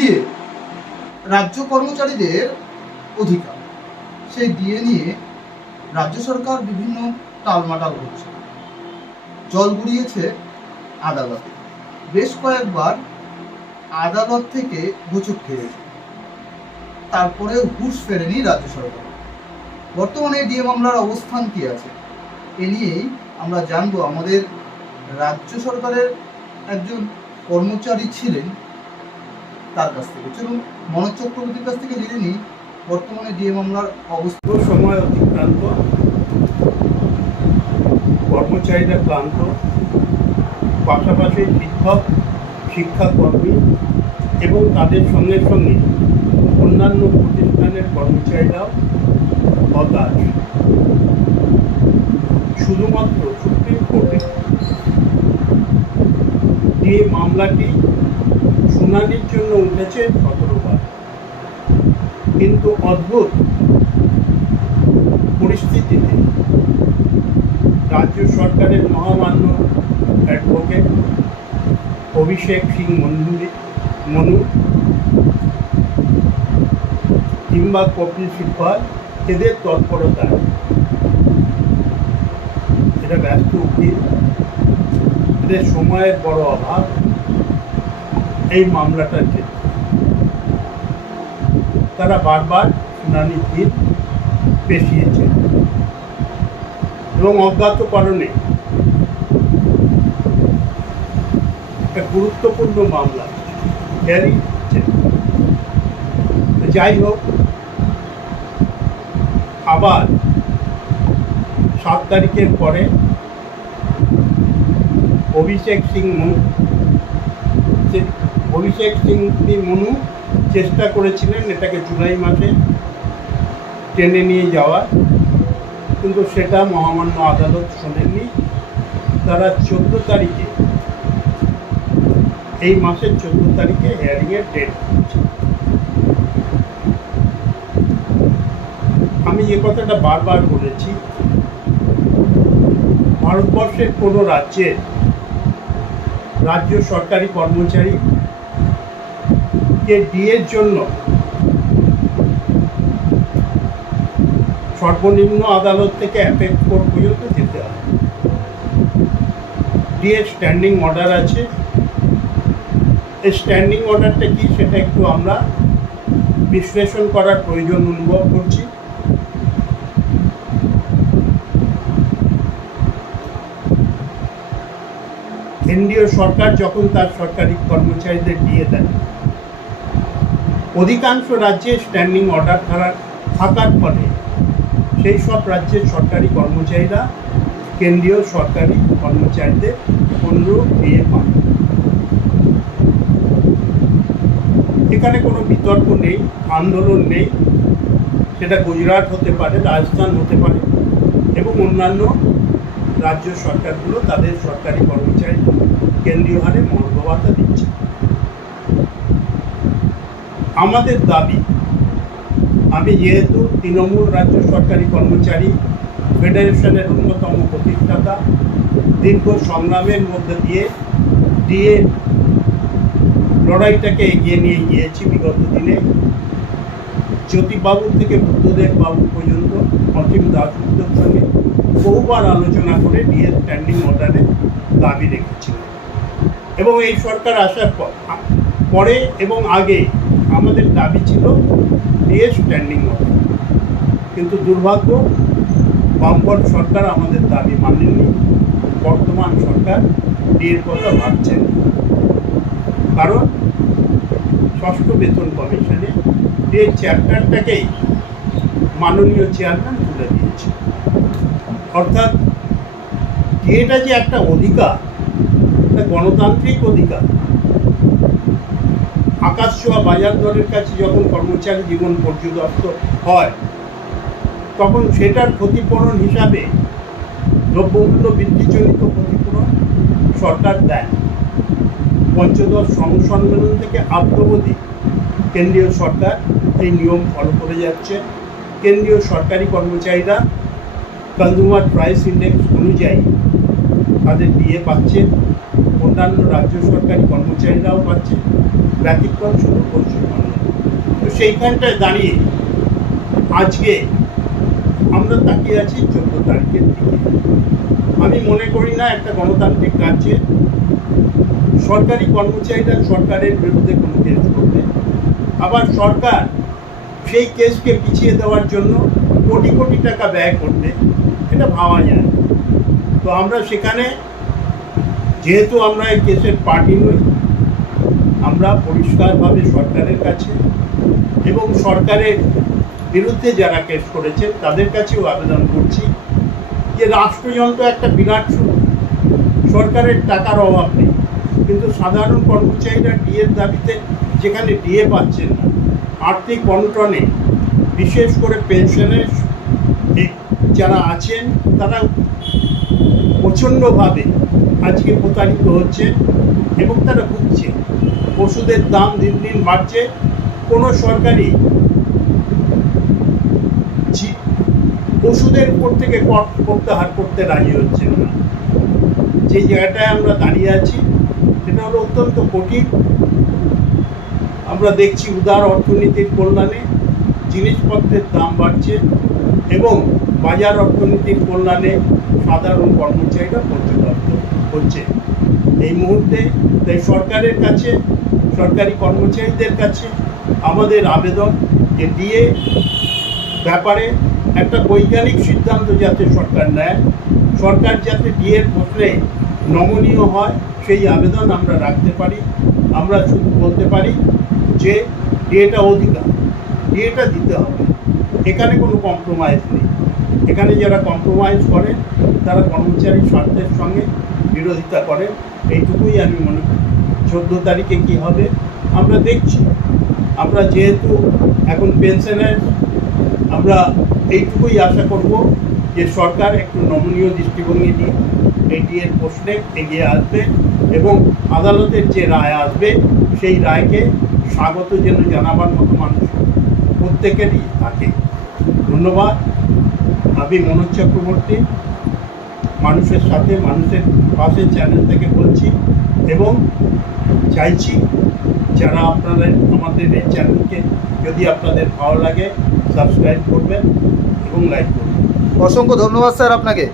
DA রাজ্য কর্মচারীদের অধিকার, সেই ডিএ নিয়ে রাজ্য সরকার বিভিন্ন টালমাটাল করছে। জল গড়িয়েছে আদালতে। বেশ কয়েকবার আদালত থেকে হোঁচট খেয়েছে। তারপরে হুঁশ ফেরেনি রাজ্য সরকার। বর্তমানে ডিএ মামলার অবস্থান কি আছে? এ নিয়েই আমরা জানব। আমাদের রাজ্য সরকারের একজন কর্মচারী ছিলেন তার কাছ থেকে। চলুন, মনোজ চক্রবর্তীর কাছ থেকে জেনে নিই, বর্তমানে ডিএ মামলার অবস্থা। সময় অতিক্রান্ত, কর্মচারীরা ক্লান্ত, পাশাপাশি শিক্ষক, শিক্ষাকর্মী এবং তাদের সঙ্গে সঙ্গে অন্যান্য প্রতিষ্ঠানের কর্মচারীরাও হতাশ। শুধুমাত্র সুপ্রিম কোর্টে যে মামলাটি শুনানির জন্য উঠেছে সতেরোবার। কিন্তু অদ্ভুত পরিস্থিতিতে রাজ্য সরকারের মহামান্য অ্যাডভোকেট অভিষেক সিং মন্ডলী মনু কিংবা কপিল সিব্বল, এদের তৎপরতায় এটা ব্যস্ত উকিল। এদের সময়ের বড় অভাব। এই মামলাটার ক্ষেত্রে তারা বারবার শুনানির দিন পেশিয়েছে এবং অজ্ঞাত কারণে একটা গুরুত্বপূর্ণ মামলা হচ্ছে। যাই হোক, আবার সাত তারিখের পরে অভিষেক সে- অভিষেক সিং মনু চেষ্টা করেছিলেন এটাকে জুলাই মাসে টেনে নিয়ে যাওয়ার কিন্তু সেটা মহামান্য আদালত শোনেননি। তারা চোদ্দ তারিখে, এই মাসের চোদ্দ তারিখে হেয়ারিংয়ের ডেট আমি এ কথাটা বারবার বলেছি, ভারতবর্ষের কোনো রাজ্যের রাজ্য সরকারি কর্মচারী কে ডিএর জন্য সর্বনিম্ন আদালত থেকে অ্যাপেল কোর্ট পর্যন্ত যেতে হয় ডিএর স্ট্যান্ডিং অর্ডার আছে। এই স্ট্যান্ডিং অর্ডারটা কি সেটা একটু আমরা বিশ্লেষণ করার প্রয়োজন অনুভব করছি। কেন্দ্রীয় সরকার যখন তার সরকারি কর্মচারীদের দিয়ে দেয় অধিকাংশ রাজ্যে স্ট্যান্ডিং অর্ডার থাকার থাকার ফলে সেই সব রাজ্যের সরকারি কর্মচারীরা, কেন্দ্রীয় সরকারি কর্মচারীদের অনুরূপ দিয়ে পান। এখানে কোনো বিতর্ক নেই, আন্দোলন নেই। সেটা গুজরাট হতে পারে, রাজস্থান হতে পারে এবং অন্যান্য রাজ্য সরকারগুলো তাদের সরকারি কর্মচারী কেন্দ্রীয় হারে মর্মভাতা দিচ্ছে। আমাদের দাবি, আমি যেহেতু তৃণমূল রাজ্য সরকারি কর্মচারী, ফেডারেশনের অন্যতম প্রতিষ্ঠাতা, দীর্ঘ সংগ্রামের মধ্যে দিয়ে দিয়ে লড়াইটাকে এগিয়ে নিয়ে গিয়েছি বিগত দিনে। জ্যোতিবাবু থেকে বুদ্ধদেব বাবু পর্যন্ত, অসীম দাসগুপ্তর সঙ্গে বহুবার আলোচনা করে ডিএ স্ট্যান্ডিং অর্ডারে দাবি রেখেছিলেন। এবং এই সরকার আসার পর পরে এবং আগে আমাদের দাবি ছিল ডিএ স্ট্যান্ডিং অর্ডার কিন্তু দুর্ভাগ্য, বামপন্থ সরকার আমাদের দাবি মানেননি, বর্তমান সরকার ডিএর কথা ভাবছেন কারণ ষষ্ঠ বেতন কমিশনে যে চ্যাপ্টারটাকেই মাননীয় চেয়ারম্যান তুলে দিয়েছে। অর্থাৎ এটা যে একটা অধিকার গণতান্ত্রিক অধিকার আকাশ ছোঁয়া বাজার দরের কাছে যখন কর্মচারী জীবন পর্যদস্ত হয়, তখন সেটার ক্ষতিপূরণ হিসাবে দ্রব্যমূল্য বৃদ্ধিজনিত ক্ষতিপূরণ সরকার দেয়। পঞ্চদশ সংসম্মেলন থেকে আব্দবধি কেন্দ্রীয় সরকার এই নিয়ম ফলো করে যাচ্ছে। কেন্দ্রীয় সরকারি কর্মচারীরা কনজিউমার প্রাইস ইন্ডেক্স অনুযায়ী তাদের ডিএ পাচ্ছে। অন্যান্য রাজ্য সরকারি কর্মচারীরাও পাচ্ছে। ব্যতিক্রম শুধু পশ্চিমবঙ্গে তো সেইখানটায় দাঁড়িয়ে আজকে আমরা তাকিয়ে আছি চোদ্দ তারিখের দিকে। আমি মনে করি না একটা গণতান্ত্রিক রাজ্যে সরকারি কর্মচারীরা সরকারের বিরুদ্ধে কোনো কেস করবে। আবার সরকার সেই কেসকে পিছিয়ে দেওয়ার জন্য কোটি কোটি টাকা ব্যয় করবে, এটা ভাবা যায়। তো আমরা সেখানে, যেহেতু আমরা এই কেসের পার্টি নই আমরা পরিষ্কারভাবে সরকারের কাছে এবং সরকারের বিরুদ্ধে যারা কেস করেছে, তাদের কাছেও আবেদন করছি যে রাষ্ট্রযন্ত্র একটা বিরাট সরকারের টাকার অভাব নেই। কিন্তু সাধারণ কর্মচারীরা ডিএর দাবিতে যেখানে ডিএ পাচ্ছেন না, আর্থিক বন্টনে, বিশেষ করে পেনশনের যারা আছেন, তারা প্রচণ্ডভাবে আজকে প্রতারিত হচ্ছে এবং তারা ভুগছে। ওষুধের দাম দিন দিন বাড়ছে। কোনো সরকারি ওষুধের উপর থেকে প্রত্যাহার করতে রাজি হচ্ছেন না। যে জায়গাটায় আমরা দাঁড়িয়ে আছি, সেটা হলো অত্যন্ত কঠিন। আমরা দেখছি উদার অর্থনীতির কল্যাণে জিনিসপত্রের দাম বাড়ছে এবং বাজার অর্থনীতির কল্যাণে সাধারণ কর্মচারীরা ক্ষতিগ্রস্ত হচ্ছে। এই মুহূর্তে তাই সরকারের কাছে, সরকারি কর্মচারীদের কাছে আমাদের আবেদন যে দিয়ে ব্যাপারে একটা বৈজ্ঞানিক সিদ্ধান্ত যাতে সরকার নেয়, সরকার যাতে বিয়ের প্রশ্নে নমনীয় হয়, সেই আবেদন আমরা রাখতে পারি। আমরা শুধু বলতে পারি যে বিয়েটা অধিকার, বিয়েটা দিতে হবে। এখানে কোনো কম্প্রোমাইজ নেই। এখানে যারা কম্প্রোমাইজ করে, তারা কর্মচারী স্বার্থের সঙ্গে বিরোধিতা করে, এইটুকুই আমি মনে করি। চোদ্দ তারিখে কী হবে, আমরা দেখছি। আমরা যেহেতু এখন পেনশনের, আমরা এইটুকুই আশা করব যে সরকার একটু নমনীয় দৃষ্টিভঙ্গি নিয়ে এটি এর প্রশ্নে এগিয়ে আসবে এবং আদালতের যে রায় আসবে, সেই রায়কে স্বাগত যেন জানাবার মতো মানুষ প্রত্যেকেরই থাকে। ধন্যবাদ। আমি মনোজ চক্রবর্তী মানুষের সাথে, মানুষের পাশে চ্যানেল থেকে বলছি এবং চাইছি যারা আপনাদের আমাদের এই চ্যানেলকে যদি আপনাদের ভালো লাগে সাবস্ক্রাইব করবেন এবং লাইক করবেন। অসংখ্য ধন্যবাদ স্যার আপনাকে।